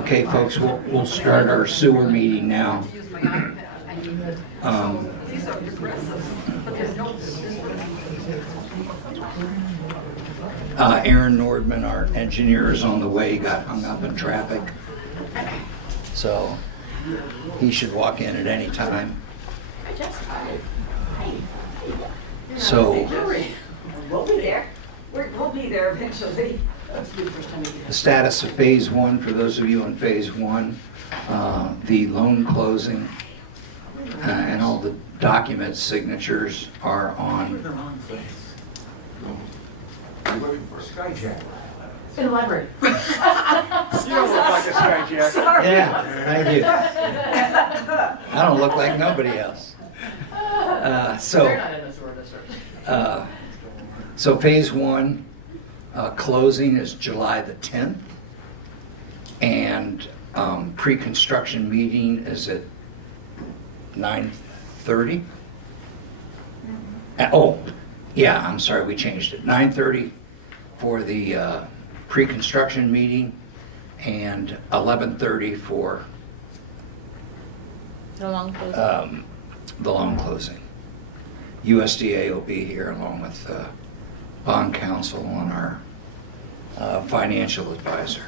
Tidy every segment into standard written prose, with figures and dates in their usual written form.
Okay, folks, we'll start our sewer meeting now. Aaron Nordman, our engineer, is on the way. He got hung up in traffic, so he should walk in at any time. So we'll be there. We'll be there eventually. The status of phase one, for those of you in phase one, the loan closing and all the document signatures are on. I'm looking for a skyjack. In the library. You don't look like a skyjack. Sorry. Yeah, thank you. I don't look like nobody else. So phase one closing is July the 10th, and pre-construction meeting is at 9:30. Oh, yeah, I'm sorry, we changed it. 9:30 for the pre-construction meeting, and 11:30 for the long closing. The loan closing. USDA will be here along with bond counsel and our financial advisor.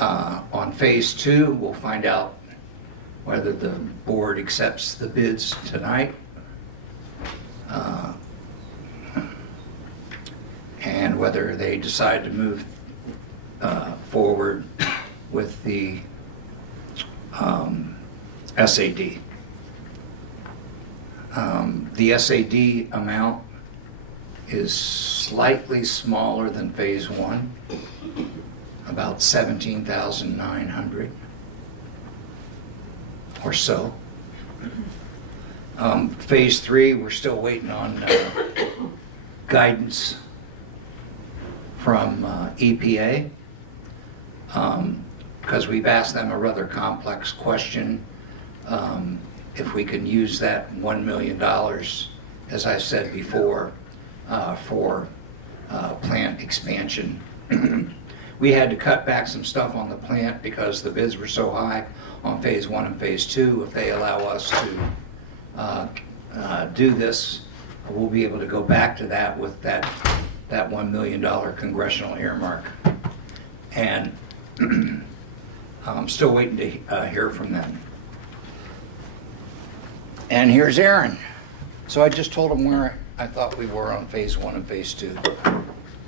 On phase two, we'll find out whether the board accepts the bids tonight, and whether they decide to move forward with the SAD. The SAD amount is slightly smaller than phase one, about $17,900 or so. Phase three, we're still waiting on guidance from EPA, because we've asked them a rather complex question. If we can use that $1 million, as I said before, for plant expansion. We had to cut back some stuff on the plant because the bids were so high on phase one and phase two. If they allow us to do this, we'll be able to go back to that with that $1 million congressional earmark. And I'm still waiting to hear from them. And here's Aaron. So I just told him where I thought we were on phase one and phase two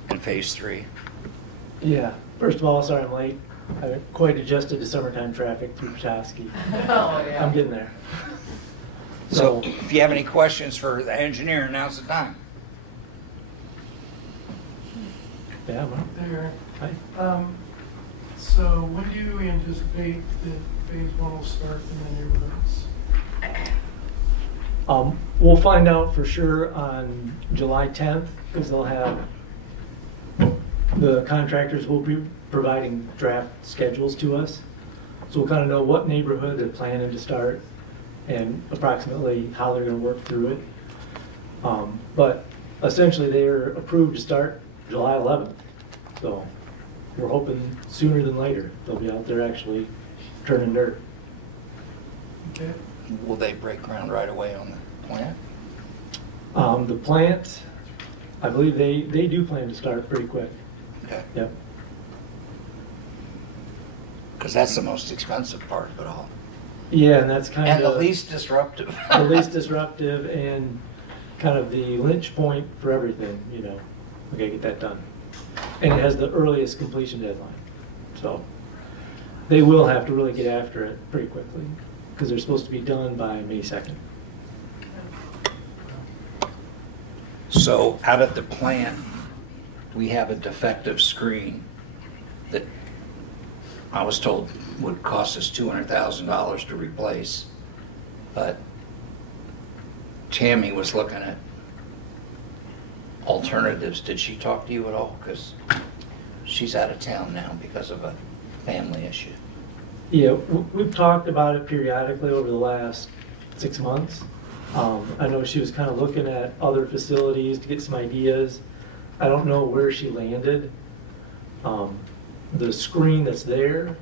and phase three. Yeah, first of all, sorry I'm late. I haven't quite adjusted to summertime traffic through Petoskey. Oh, yeah. I'm getting there. So if you have any questions for the engineer, now's the time. Yeah, well, There. hi. So when do you anticipate that phase one will start in the neighborhoods? We'll find out for sure on July 10th, because they'll have, the contractors will be providing draft schedules to us. So we'll kind of know what neighborhood they're planning to start and approximately how they're going to work through it. But essentially they're approved to start July 11th. So we're hoping sooner than later they'll be out there actually turning dirt. Okay. Will they break ground right away on the plant? The plant, I believe they do plan to start pretty quick. Okay. Yep. Because that's the most expensive part of it all. Yeah, and that's kind And of the least disruptive. the least disruptive and kind of the lynch point for everything, you know. We gotta get that done. And it has the earliest completion deadline. So they will have to really get after it pretty quickly because they're supposed to be done by May 2nd. So out at the plant, we have a defective screen that I was told would cost us $200,000 to replace. But Tammy was looking at alternatives. Did she talk to you at all? Because she's out of town now because of a family issue. Yeah, we've talked about it periodically over the last 6 months. I know she was kind of looking at other facilities to get some ideas. I don't know where she landed. The screen that's there,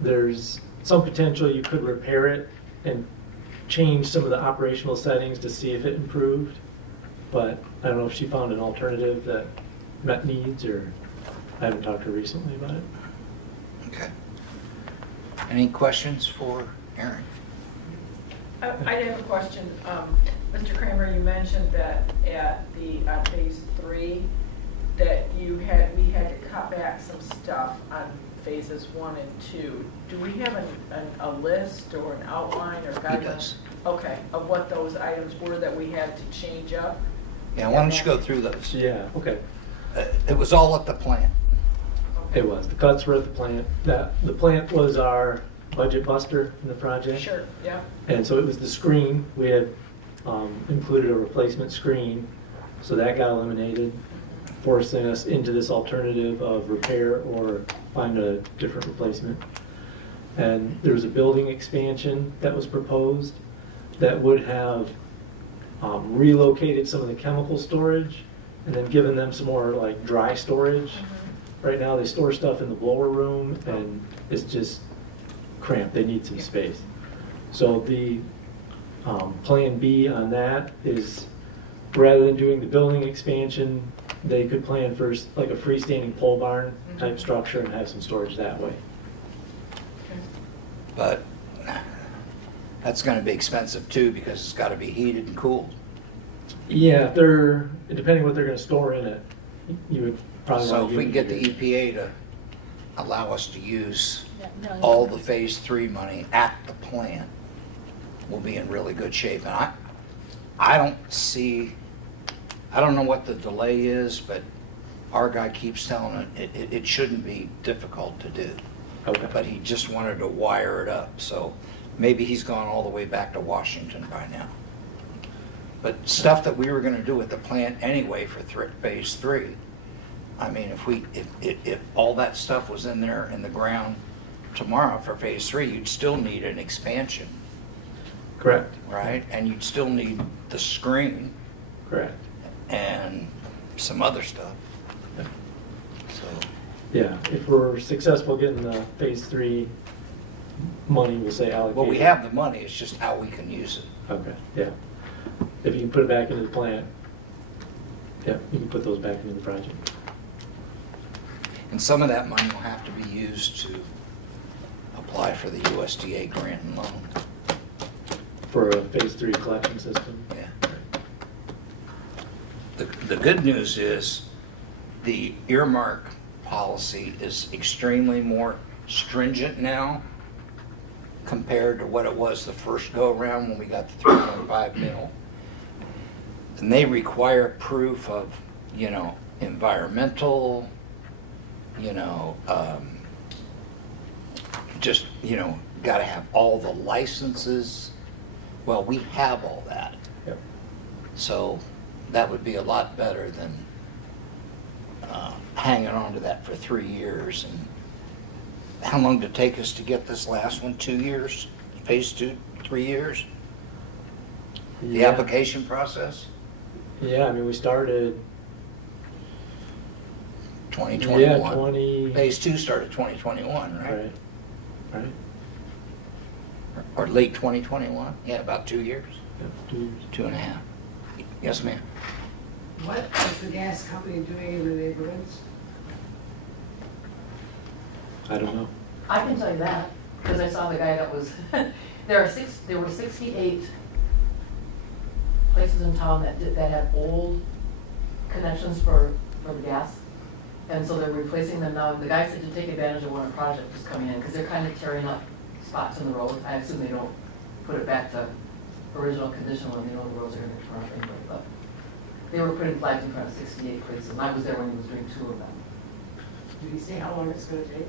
there's some potential you could repair it and change some of the operational settings to see if it improved. But I don't know if she found an alternative that met needs, or I haven't talked to her recently about it. Okay. Any questions for Aaron? I have a question. Mr. Kramer, you mentioned that at the phase 3 that we had to cut back some stuff on phases 1 and 2. Do we have a list or an outline or guidelines? He does. Okay, of what those items were that we had to change up? Yeah, why don't you go through those? Yeah, okay. It was all at the plant. It was. The cuts were at the plant. The plant was our budget buster in the project. Sure, yeah. And so it was the screen. We had included a replacement screen, so that got eliminated, forcing us into this alternative of repair or find a different replacement. And there was a building expansion that was proposed that would have relocated some of the chemical storage and then given them some more like dry storage. Right now they store stuff in the blower room and it's just cramped. They need some space. So the plan B on that is, rather than doing the building expansion, they could plan for like a freestanding pole barn type structure and have some storage that way. But that's going to be expensive too, because it's got to be heated and cooled. Yeah, depending what they're going to store in it, you would probably So want if we can get the unit EPA to allow us to use all the phase 3 money at the plant, we'll be in really good shape. And I don't know what the delay is, but our guy keeps telling it shouldn't be difficult to do. Okay. But he just wanted to wire it up, so maybe he's gone all the way back to Washington by now. But stuff that we were going to do at the plant anyway for phase 3, I mean, if all that stuff was in there in the ground tomorrow for phase 3, you'd still need an expansion. Correct. Right? And you'd still need the screen. Correct. And some other stuff. So. Yeah, if we're successful getting the phase 3 money, we'll say allocated. Well, we have the money, it's just how we can use it. Okay, yeah. If you can put it back into the plant, yeah, you can put those back into the project. And some of that money will have to be used to apply for the USDA grant and loan. For a phase 3 collection system. Yeah. The good news is the earmark policy is extremely more stringent now compared to what it was the first go around when we got the 3.5 mil. And they require proof of, environmental, just, got to have all the licenses. Well, we have all that. Yep. So that would be a lot better than hanging on to that for 3 years. And how long did it take us to get this last one? 2 years? Phase 2, 3 years? The Yeah. application process? Yeah, I mean, we started 2021. Yeah, Phase 2 started 2021, right? Right. Or late 2021? Yeah, about 2 years. Yep, 2 years. 2.5. Yes, ma'am. What is the gas company doing in the neighborhoods? I don't know. I can tell you that, because I saw the guy that was, there were 68 places in town that had old connections for the gas. And so they're replacing them now. The guy said to take advantage of when a project was coming in, because they're kind of tearing up spots in the road. I assume they don't put it back to original condition when they know the roads are going to turn up anyway. But they were putting flags in front of 68 places, and I was there when he was doing 2 of them. Did he say how long it's gonna take?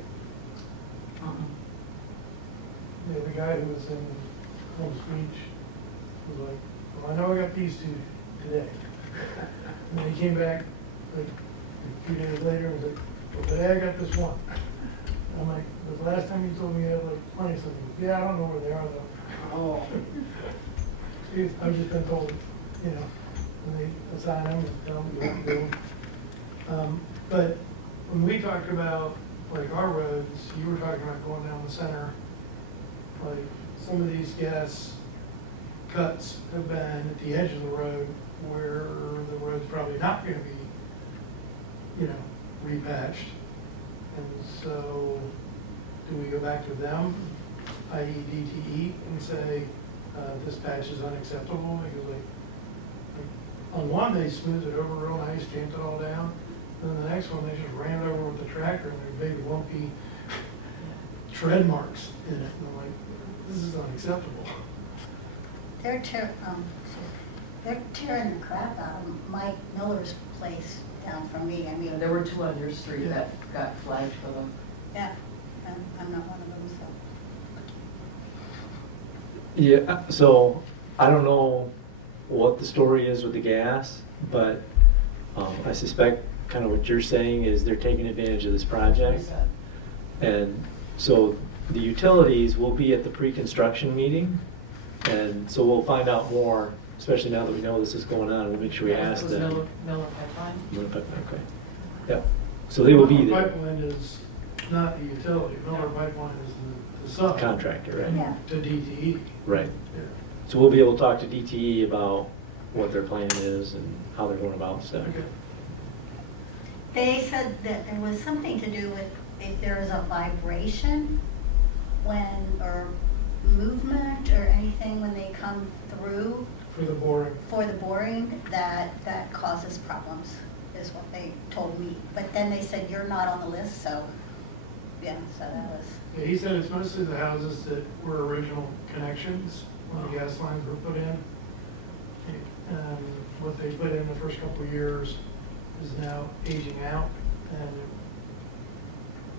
Yeah, the guy who was in Holmes Beach was like, well, I know I got these 2 today. And then he came back like a few days later and was like, well, today I got this one. I'm like, the last time you told me you had like 20 something. Yeah, I don't know where they are though. Oh. I've just been told, you know, when they assign them, tell them you have to do them. But when we talked about, like, our roads, you were talking about going down the center, like, some of these gas cuts have been at the edge of the road where the road's probably not gonna be, you know, repatched. And so, do we go back to them, i.e. DTE, and say, this patch is unacceptable? Because like, on one, they smoothed it over real nice, stamped it all down. And then the next one, they just ran it over with the tractor and there big lumpy tread marks in it. And I'm like, this is unacceptable. They're tearing the crap out of Mike Miller's place down from me. I mean, There were 2 on your street that got flagged for them. yeah, I'm not one of them, so. Yeah, so I don't know what the story is with the gas, but I suspect kind of what you're saying is they're taking advantage of this project. And so the utilities will be at the pre-construction meeting, and so we'll find out more, especially now that we know this is going on. We'll make sure we ask them. Miller Pipeline? Miller Pipeline, okay. Yeah, so they will be Miller there. Pipeline is not the utility. Miller Pipeline is the sub. Contractor, right? Yeah. To DTE. Right. Yeah. So we'll be able to talk to DTE about what their plan is and how they're going about stuff. Okay. They said that there was something to do with if there is a vibration when, or movement or anything when they come through For the boring. for the boring, that causes problems, is what they told me. But then they said, you're not on the list, so, yeah, so that was. Yeah, he said it's mostly the houses that were original connections when the gas lines were put in. What they put in the first couple of years is now aging out, and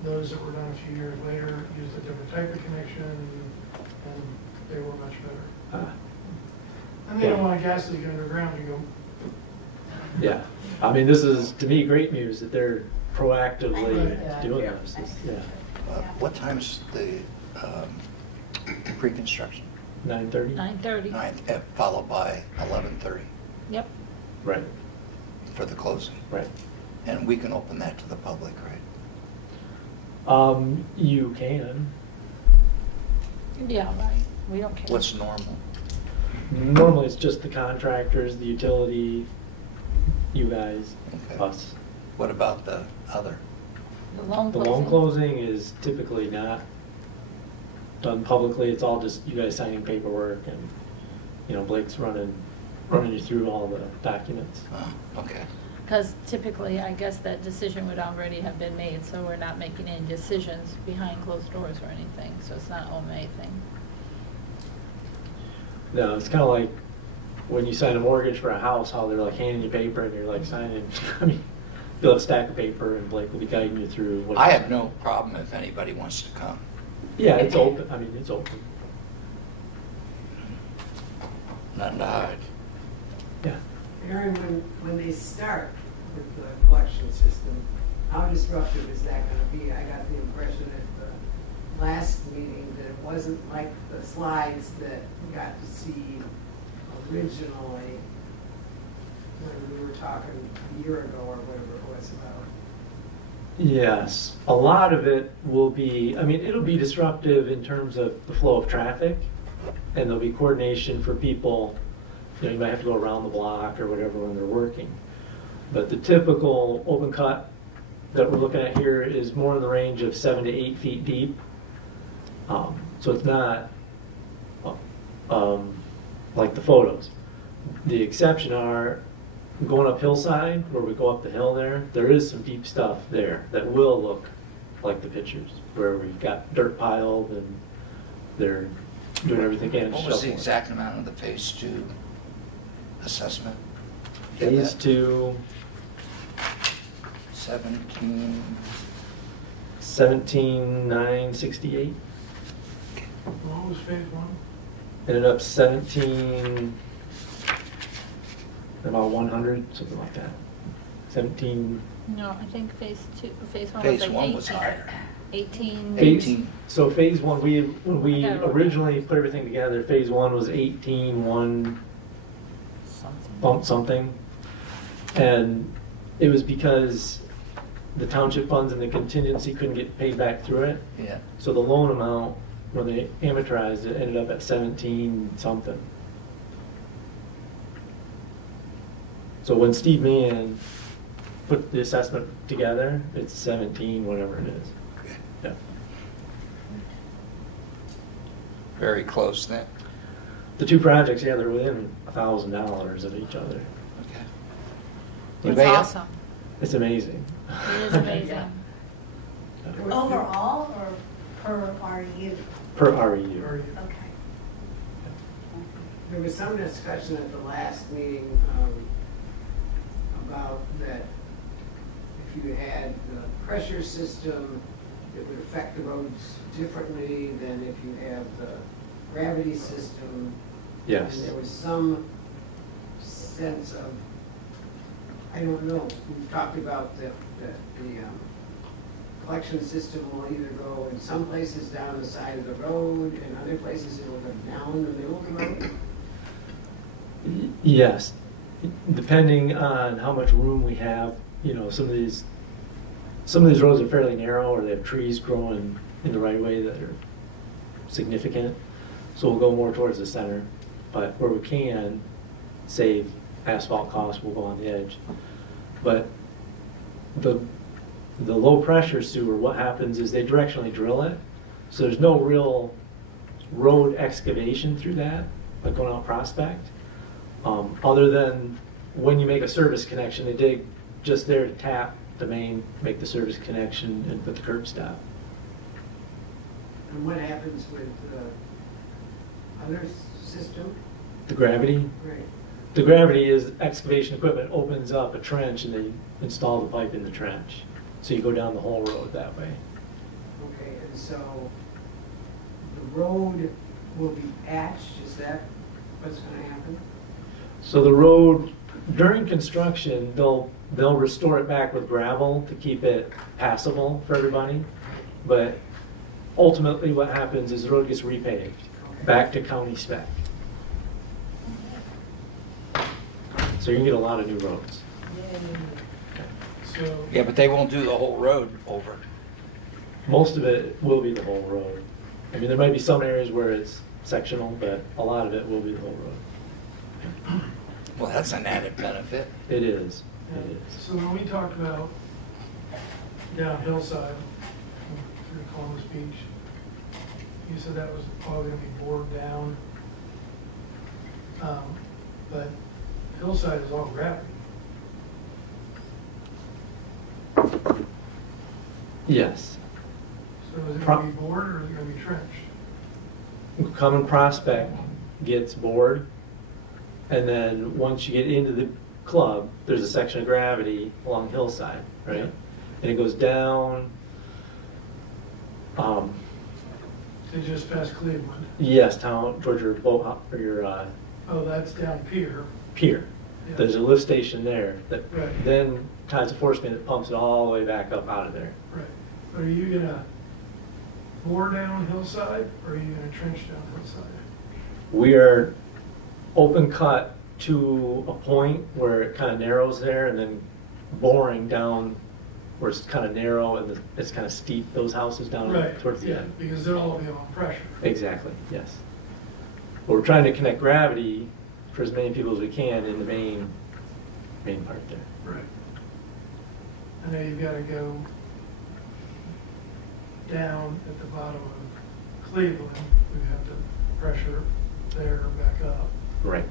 those that were done a few years later used a different type of connection, and they were much better. And they don't want a gas leak underground to go. Yeah, I mean, this is, to me, great news that they're proactively Yeah. doing this. Yeah, What time's the pre-construction? 9:30? 9:30. 9, followed by 11:30 Yep. Right, for the closing. right. And we can open that to the public, right? You can. Yeah, right. We don't care. What's normal? Normally, it's just the contractors, the utility, you guys, Okay. us. What about the other? The loan The closing? loan closing is typically not done publicly. It's all just you guys signing paperwork and, you know, Blake's running you through all the documents. Oh, okay. Because typically, I guess that decision would already have been made, so we're not making any decisions behind closed doors or anything, so it's not home anything. No, it's kind of like when you sign a mortgage for a house, how they're like handing you paper and you're like signing. I mean, you'll have a stack of paper and Blake will be guiding you through what. I have no problem if anybody wants to come. Yeah, it's open. I mean, it's open. Nothing to hide. Yeah. Aaron, when they start with the collection system, how disruptive is that gonna be? I got the impression at the last meeting that it wasn't like the slides that we got to see originally when we were talking a year ago or whatever it was about. Yes, a lot of it will be, I mean, it'll be disruptive in terms of the flow of traffic, and there'll be coordination for people. You know, you might have to go around the block or whatever when they're working. But the typical open cut that we're looking at here is more in the range of 7 to 8 feet deep. So it's not like the photos. The exception are going up hillside, where we go up the hill there is some deep stuff there that will look like the pictures, where we've got dirt piled and they're doing everything they can to What was the shuffle it. exact amount of the phase 2 assessment? Do you have Phase that? 2, 17,968. What was phase 1? Ended up 17, about 100, something like that. 17, No, I think phase 1 was Phase like 1 was 18. higher. 18. Phase- 18. So phase one, when we I got it. originally put everything together, phase one was 18, Something. bump something. And it was because the township funds and the contingency couldn't get paid back through it. Yeah. So the loan amount, when they amortized it, ended up at 17 something. So when Steve Mann put the assessment together, it's 17, whatever it is. Okay. Yeah. Very close then. The two projects, yeah, they're within $1,000 of each other. Okay. It's Anybody else? awesome. It's amazing. It is amazing. Overall or per RU? Per Or REU. you- Okay. There was some discussion at the last meeting about that if you had the pressure system, it would affect the roads differently than if you have the gravity system. Yes. And there was some sense of, I don't know, we've talked about the collection system will either go in some places down the side of the road, and other places it will go down the middle of the road. Yes, depending on how much room we have, you know, some of these roads are fairly narrow, or they have trees growing in the right way that are significant. So we'll go more towards the center, but where we can save asphalt costs, we'll go on the edge. But the low pressure sewer, what happens is they directionally drill it, so there's no real road excavation through that, like going out Prospect. Other than when you make a service connection, they dig just there to tap the main, make the service connection, and put the curb stop. And what happens with the other system? The gravity? Right. The gravity is excavation equipment opens up a trench and they install the pipe in the trench. So you go down the whole road that way. Okay, and so the road will be patched, is that what's gonna happen? So the road, during construction, they'll restore it back with gravel to keep it passable for everybody. But ultimately what happens is the road gets repaved back to county spec. So you can get a lot of new roads. So, Yeah, but they won't do the whole road over. Most of it will be the whole road. I mean, there might be some areas where it's sectional, but a lot of it will be the whole road. Well, that's an added benefit. It is. It is. so when we talked about down hillside through Columbus Beach, you said that was all gonna be bored down. But hillside is all gravity. Yes. So is it gonna be bored or is it gonna be trenched? Common Prospect gets bored, and then once you get into the club, there's a section of gravity along hillside, right? Yeah. And it goes down. They just passed Cleveland. Yes, towards your boat or your Oh, that's down Pier. pier. Yeah. There's a lift station there that Right. then ties a force main that pumps it all the way back up out of there. Right. But are you gonna bore down hillside or are you gonna trench down hillside? We are open cut to a point where it kind of narrows there, and then boring down where it's kind of narrow and it's kind of steep, those houses down Right, towards the yeah, end. because they'll all be on pressure. Exactly, yes. But we're trying to connect gravity for as many people as we can in the main part there. Right. And then you've gotta go down at the bottom of Cleveland, we have to pressure there back up. Right.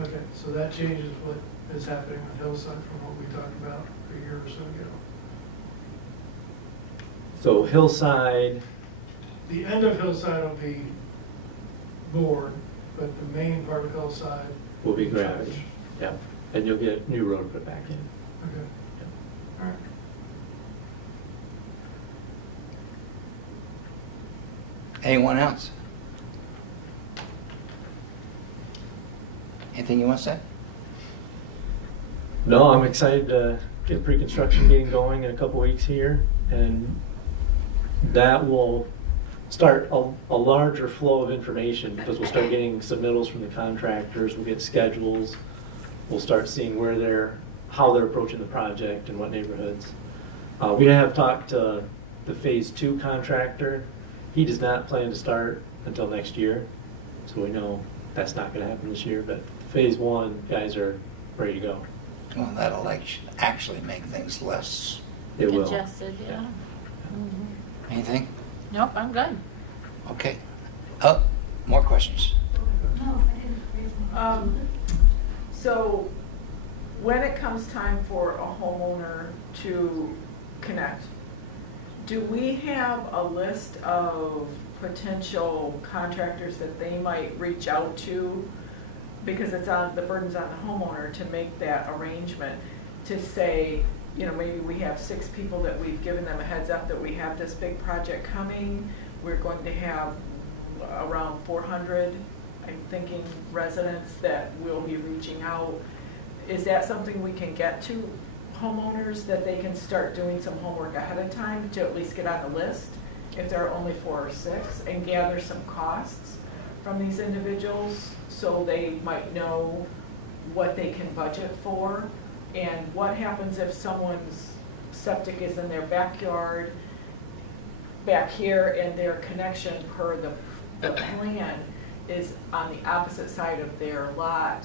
Okay, so that changes what is happening on hillside from what we talked about a year or so ago. So hillside, The end of hillside will be bored, but the main part of hillside will be gravity. trench. Yep. And you'll get a new road put back in. Okay, all right. Anyone else? Anything you want to say? No, I'm excited to get pre-construction meeting going in a couple weeks here, and that will start a larger flow of information because we'll start getting submittals from the contractors, we'll get schedules, we'll start seeing how they're approaching the project and what neighborhoods. We have talked to the Phase 2 contractor. He does not plan to start until next year, so we know that's not going to happen this year, but Phase 1 guys are ready to go. Well, that'll actually make things less. It will. Congested, yeah. Anything? Nope, I'm good. Okay. Oh, more questions? No, I didn't raise my hand. So when it comes time for a homeowner to connect, do we have a list of potential contractors that they might reach out to? Because the burden's on the homeowner to make that arrangement, to say, you know, maybe we have 6 people that we've given them a heads up that we have this big project coming. We're going to have around 400, I'm thinking, residents that will be reaching out. Is that something we can get to homeowners, that they can start doing some homework ahead of time to at least get on the list if there are only 4 or 6, and gather some costs from these individuals so they might know what they can budget for? And what happens if someone's septic is in their backyard back here and their connection per the plan is on the opposite side of their lot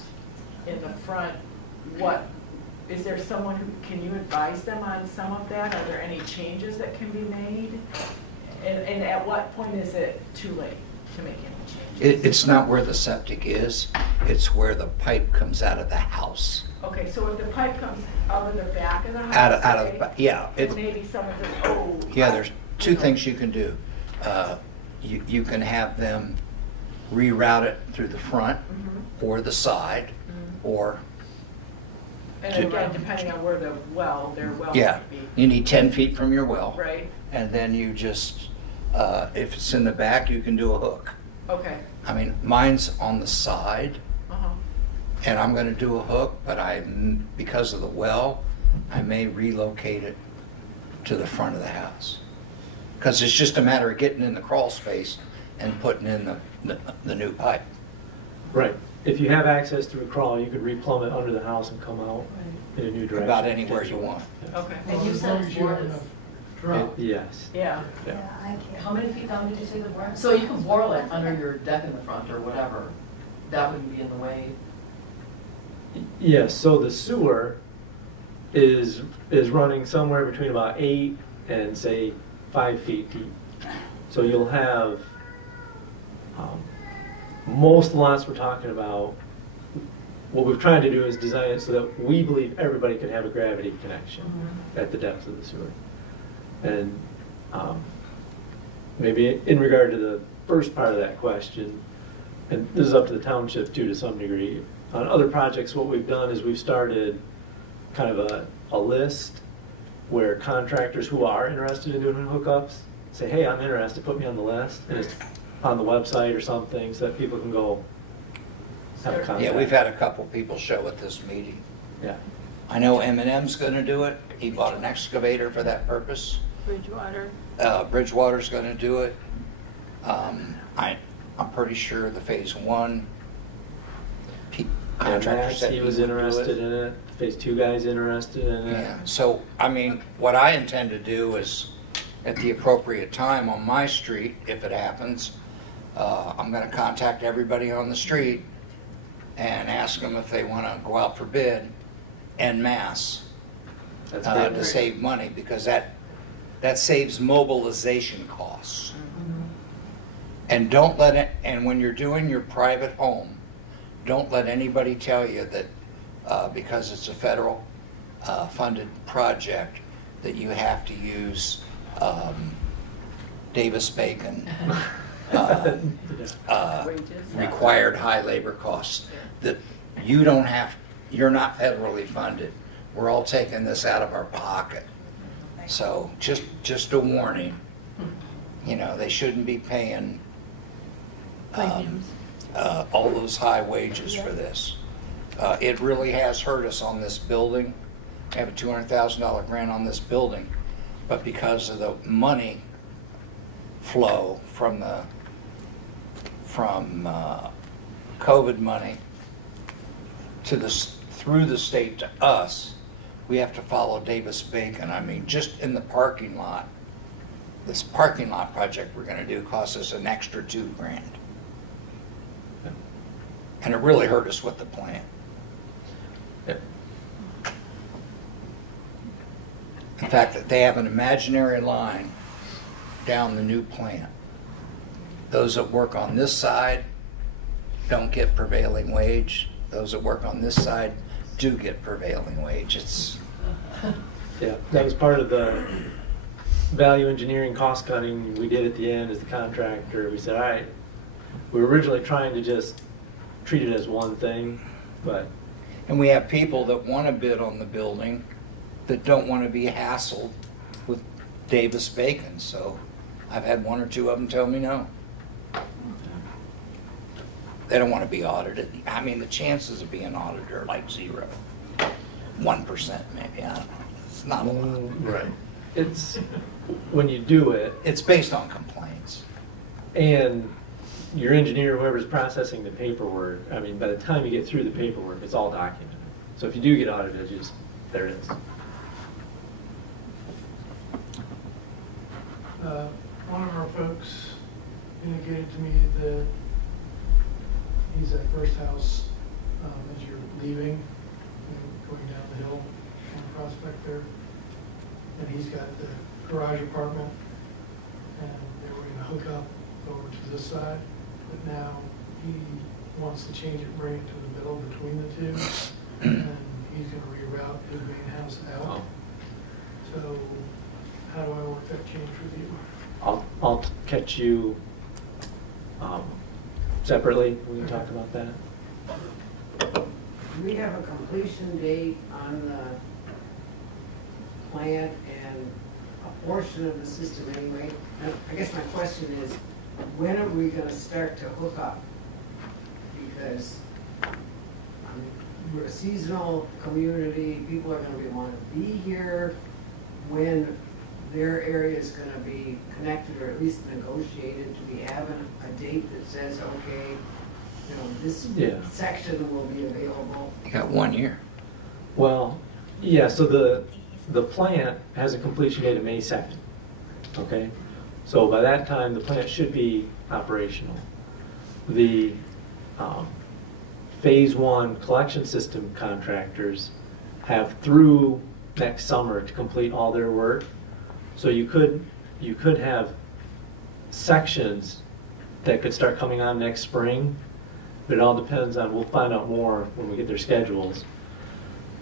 in the front? What, is there someone who, can you advise them on some of that? Are there any changes that can be made? And at what point is it too late to make any changes? It's not where the septic is, it's where the pipe comes out of the house. Okay, so if the pipe comes out of the back of the house, Out of the, yeah. and maybe someone says, oh. Yeah, there's 2 things you can do. You can have them reroute it through the front or the side, or And again, depending on where their well yeah, might be. you need 10 feet from your well. Right, And then you just, if it's in the back, you can do a hook. okay. I mean, mine's on the side, Uh-huh. and I'm going to do a hook, but because of the well, I may relocate it to the front of the house. Because it's just a matter of getting in the crawl space and putting in the new pipe. Right. If you have access through a crawl, you could replumb it under the house and come out in a new direction. About anywhere you want. Okay. And you As long said as you have bore is, enough drop. Yes. Yeah. Yeah, I can't. how many feet down did you say the bore? So you can bore like under your deck in the front or whatever. That wouldn't be in the way. Yes, so the sewer is running somewhere between about 8 and say 5 feet deep. So you'll have, most lots we're talking about, what we've tried to do is design it so that we believe everybody can have a gravity connection at the depth of the sewer. And maybe in regard to the first part of that question, and this is up to the township too to some degree, on other projects what we've done is we've started kind of a list where contractors who are interested in doing hookups say, hey, I'm interested, put me on the list, and it's on the website or something so that people can go have a contact. Yeah, we've had a couple people show at this meeting. Yeah. I know M&M's going to do it. He bought an excavator for that purpose. Bridgewater. Bridgewater's going to do it. I'm pretty sure the Phase 1 contractor said he was would do interested it. in it. Phase 2 guy's interested in it. Yeah, so, I mean, what I intend to do is, at the appropriate time on my street, if it happens, I'm going to contact everybody on the street and ask them if they want to go out for bid en masse That's great. to save money, because that saves mobilization costs. And don't let it, and when you're doing your private home, don't let anybody tell you that because it's a federal funded project that you have to use Davis-Bacon required high labor costs. That you don't have, you're not federally funded. We're all taking this out of our pocket. So just a warning. You know, they shouldn't be paying all those high wages for this. It really has hurt us on this building, have a $200,000 grant on this building, but because of the money flow from COVID money through the state to us, we have to follow Davis-Bacon. I mean, just in the parking lot, this parking lot project we're going to do costs us an extra $2,000. And it really hurt us with the plant. Yep. In fact, they have an imaginary line down the new plant. Those that work on this side don't get prevailing wage. Those that work on this side do get prevailing wage. It's Yeah, that was part of the value engineering cost cutting we did at the end as the contractor. We said, all right, we were originally trying to just treat it as one thing, but... And we have people that want to bid on the building that don't want to be hassled with Davis-Bacon. So I've had one or two of them tell me no. They don't want to be audited. I mean, the chances of being audited are like 0. 1% maybe, I don't know. It's not a lot. Right. It's, when you do it, It's based on complaints. and your engineer, whoever's processing the paperwork, I mean, by the time you get through the paperwork, it's all documented. So if you do get audited, just, there it is. One of our folks indicated to me that he's at First House as you're leaving, going down the hill from Prospect there. And he's got the garage apartment, and they were going to hook up over to this side. But now he wants to change it, bring it to the middle between the two, and he's going to reroute his main house out. So how do I work that change with you? I'll catch you separately. We can talk about that. Do we have a completion date on the plant and a portion of the system anyway? I guess my question is, when are we gonna start to hook up? Because we're a seasonal community, people are gonna want to be here when their area is gonna be connected or at least negotiated. Do we have a date that says, okay, you know, this section will be available? You got 1 year. Well, yeah, so the plant has a completion date of May 2nd, okay? So by that time, the plant should be operational. The Phase 1 collection system contractors have through next summer to complete all their work. So you could have sections that could start coming on next spring, but it all depends on, we'll find out more when we get their schedules.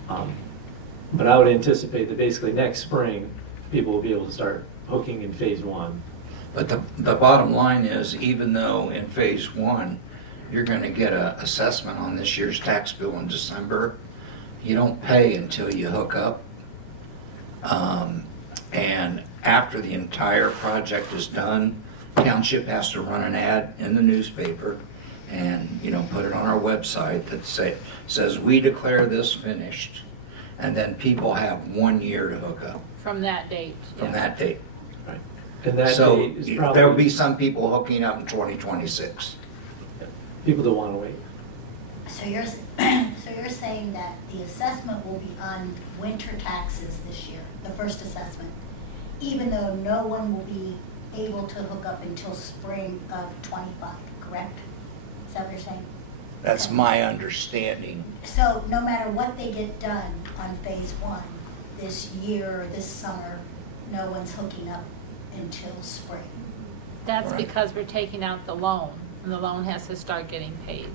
But I would anticipate that basically next spring, people will be able to start hooking in Phase 1. But the bottom line is, even though in Phase 1, you're going to get an assessment on this year's tax bill in December, you don't pay until you hook up. And after the entire project is done, Township has to run an ad in the newspaper and, you know, put it on our website that says we declare this finished, and then people have 1 year to hook up From that date. from that date. Right. And that So date is probably... there will be some people hooking up in 2026. People that want to wait. So you're saying that the assessment will be on winter taxes this year, the first assessment, even though no one will be able to hook up until spring of '25, correct? Is that what you're saying? That's my understanding. So no matter what they get done on Phase 1 this year or this summer, no one's hooking up until spring. That's Right. because we're taking out the loan, and the loan has to start getting paid.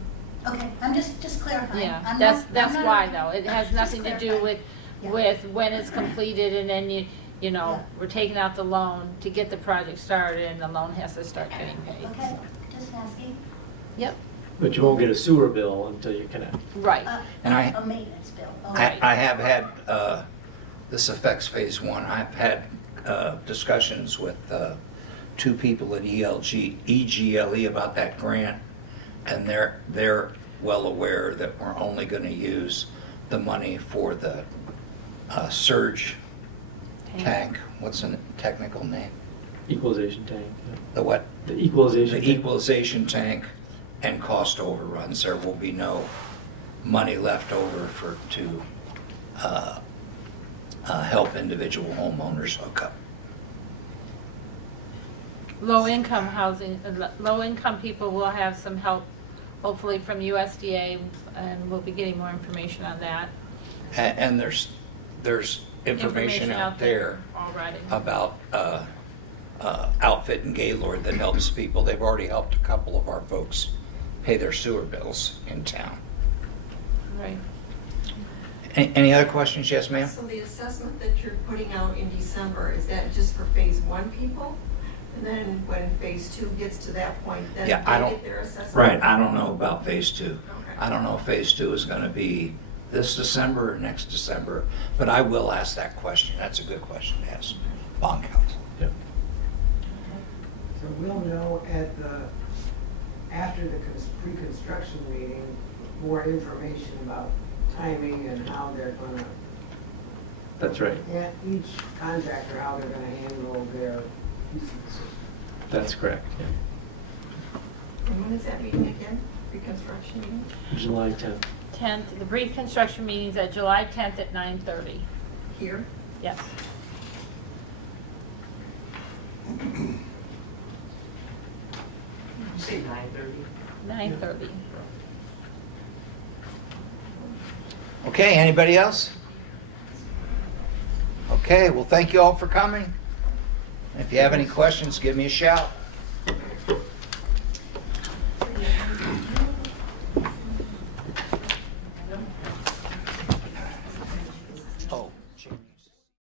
Okay, I'm just clarifying. Yeah, I'm that's not- why though. It has just nothing to do clarifying. Yeah. with when it's completed, and then you know, Yeah. we're taking out the loan to get the project started, and the loan has to start getting paid. Okay, just asking. Yep, But you won't get a sewer bill until you connect. right. And A maintenance bill. Okay. I have had, this affects Phase 1, I've had discussions with 2 people at EGLE about that grant, and they're well aware that we're only going to use the money for the surge tank. What's the technical name? Equalization tank. Yeah. The what? The equalization. The tank. equalization tank and cost overruns. There will be no money left over to help individual homeowners hook up. Low-income housing, low-income people will have some help, hopefully from USDA, and we'll be getting more information on that. And there's information out there already about Outfit and Gaylord that helps people. They've already helped a couple of our folks pay their sewer bills in town. Right. Any other questions? Yes, ma'am? So the assessment that you're putting out in December, is that just for phase 1 people? And then when phase 2 gets to that point, then Yeah, they get their assessment? Right, I don't know about phase 2. Okay. I don't know if phase 2 is going to be this December or next December, but I will ask that question. That's a good question to ask bond counsel. Yep. So we'll know after the pre-construction meeting, more information about timing and how they're gonna. That's right. Each contractor, how they're gonna handle their piece of the system. That's correct. Yeah. And when is that meeting again? Reconstruction meeting? July 10th. 10th, the pre-construction meeting's at July 10th at 9:30. Here? Yes. You say 9:30? 9:30. Okay, anybody else? Okay, well, thank you all for coming. If you have any questions, give me a shout. Oh,